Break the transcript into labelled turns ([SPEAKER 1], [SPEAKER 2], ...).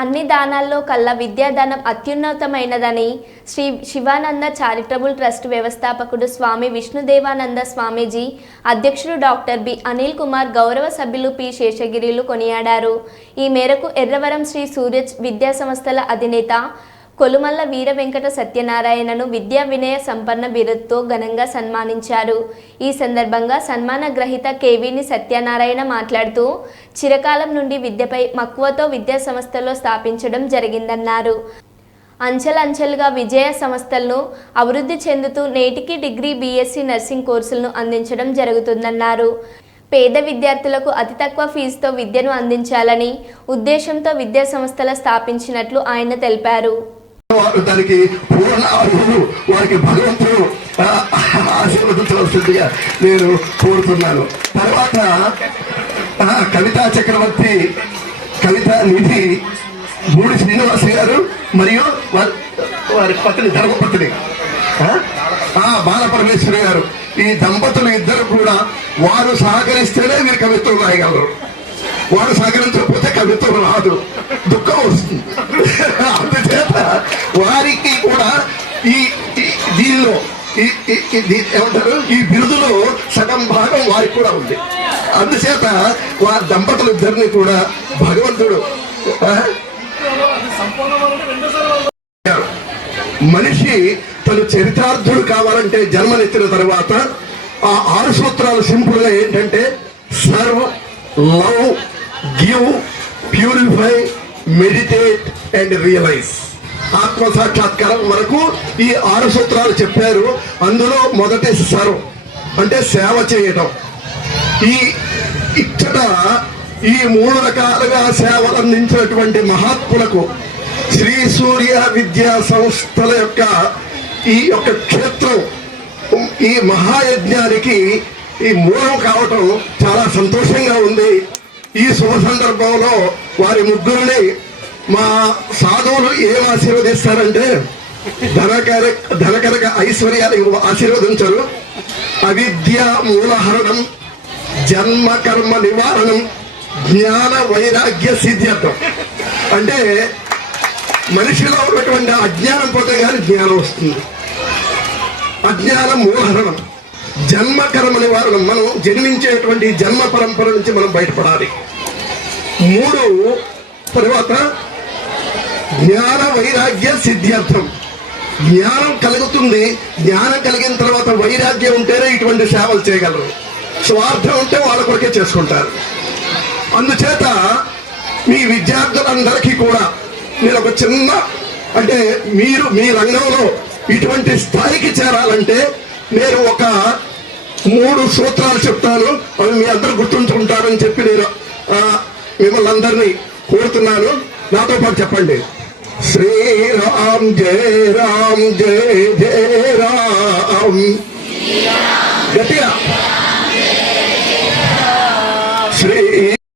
[SPEAKER 1] అన్ని దానాల్లో కల్లా విద్యాదానం అత్యున్నతమైనదని శ్రీ శివానంద చారిటబుల్ ట్రస్ట్ వ్యవస్థాపకుడు స్వామి విష్ణుదేవానంద స్వామీజీ అధ్యక్షుడు డాక్టర్ బి. అనిల్ కుమార్ గౌరవ సభ్యులు పి. శేషగిరిలు కొనియాడారు. ఈ మేరకు ఎర్రవరం శ్రీ సూర్య విద్యా సంస్థల అధినేత కొలుమల్ల వీర వెంకట సత్యనారాయణను విద్యా వినయ సంపన్న బిరుదుతో ఘనంగా సన్మానించారు. ఈ సందర్భంగా సన్మాన గ్రహీత కేవీని సత్యనారాయణ మాట్లాడుతూ చిరకాలం నుండి విద్యపై మక్కువతో విద్యా సంస్థలో స్థాపించడం జరిగిందన్నారు. అంచెలంచెలుగా విజయ సంస్థలను అభివృద్ధి చెందుతూ నేటికి డిగ్రీ బీఎస్సీ నర్సింగ్ కోర్సులను అందించడం జరుగుతుందన్నారు. పేద విద్యార్థులకు అతి తక్కువ ఫీజుతో విద్యను అందించాలని ఉద్దేశంతో విద్యా సంస్థల స్థాపించినట్లు ఆయన తెలిపారు.
[SPEAKER 2] వారు దానికి పూర్ణ అర్హులు వారికి భగవంతుడు ఆ, ఆశీర్వదించవలసిందిగా నేను కోరుతున్నాను. తర్వాత కవితా చక్రవర్తి కవిత నిధి మూడి శ్రీనివాస్ గారు మరియు వారి వారి పత్ని ధర్మపత్ని ఆ? బాలపరమేశ్వరి గారు. ఈ దంపతులు ఇద్దరు కూడా వారు సహకరిస్తేనే మీరు కవిత్వం రాయగలరు. వారు సహకరించకపోతే కవిత్వం రాదు. దుఃఖం వస్తుంది. అందుచేత వారికి కూడా ఈ దీనిలో ఈ- ఏమంటారు? ఈ బిరుదులో సగం భాగం వారికి కూడా ఉంది. అందుచేత వారి దంపతులు ఇద్దరిని కూడా భగవంతుడు మనిషి తను చరితార్థుడు కావాలంటే జన్మనెత్తిన తర్వాత ఆ ఆరు సూత్రాలు సింపుల్గా ఏంటంటే serve love give purify meditate and realise ఆత్మ సాక్షాత్కారం వరకు ఈ ఆరు సూత్రాలు చెప్పారు. అందులో మొదటి సర్వ్ అంటే సేవ చేయటం. ఈ ఇచ్చట ఈ మూడు రకాలుగా సేవలు అందించినటువంటి మహాత్ములకు శ్రీ సూర్య విద్యా సంస్థల యొక్క ఈ యొక్క క్షేత్రం ఈ మహాయజ్ఞానికి ఈ మూలం కావటం చాలా సంతోషంగా ఉంది. ఈ శుభ సందర్భంలో వారి ముగ్గురిని మా సాధువులు ఏం ఆశీర్వదిస్తారంటే ధనకర ధనకరక ఐశ్వర్యాలు ఆశీర్వదించరు. అవిద్య మూలహరణం జన్మ కర్మ నివారణం జ్ఞాన వైరాగ్య సిద్ధ్యత్వం. అంటే మనిషిలో ఉన్నటువంటి అజ్ఞానం పోతే కానీ జ్ఞానం వస్తుంది. అజ్ఞానం మూలహరణం. జన్మ అనే వారు మనం జన్మించేటువంటి జన్మ పరంపర నుంచి మనం బయటపడాలి. మూడు తర్వాత జ్ఞాన వైరాగ్య సిద్ధ్యర్థం. జ్ఞానం కలుగుతుంది జ్ఞానం కలిగిన తర్వాత వైరాగ్యం ఉంటేనే ఇటువంటి సేవలు చేయగలరు. స్వార్థం ఉంటే వాళ్ళ కొరకే చేసుకుంటారు. అందుచేత మీ విద్యార్థులందరికీ కూడా మీరు ఒక చిన్న అంటే మీరు మీ రంగంలో ఇటువంటి స్థాయికి చేరాలంటే నేను ఒక మూడు సూత్రాలు చెప్తాను అవి మీ అందరు గుర్తుంచుకుంటారని చెప్పి నేను ఆ, మిమ్మల్ని అందరినీ కోరుతున్నాను. నాతో పాటు చెప్పండి. శ్రీరామ్ జయ రామ్ జయ జయ రామ్. గట్టిగా.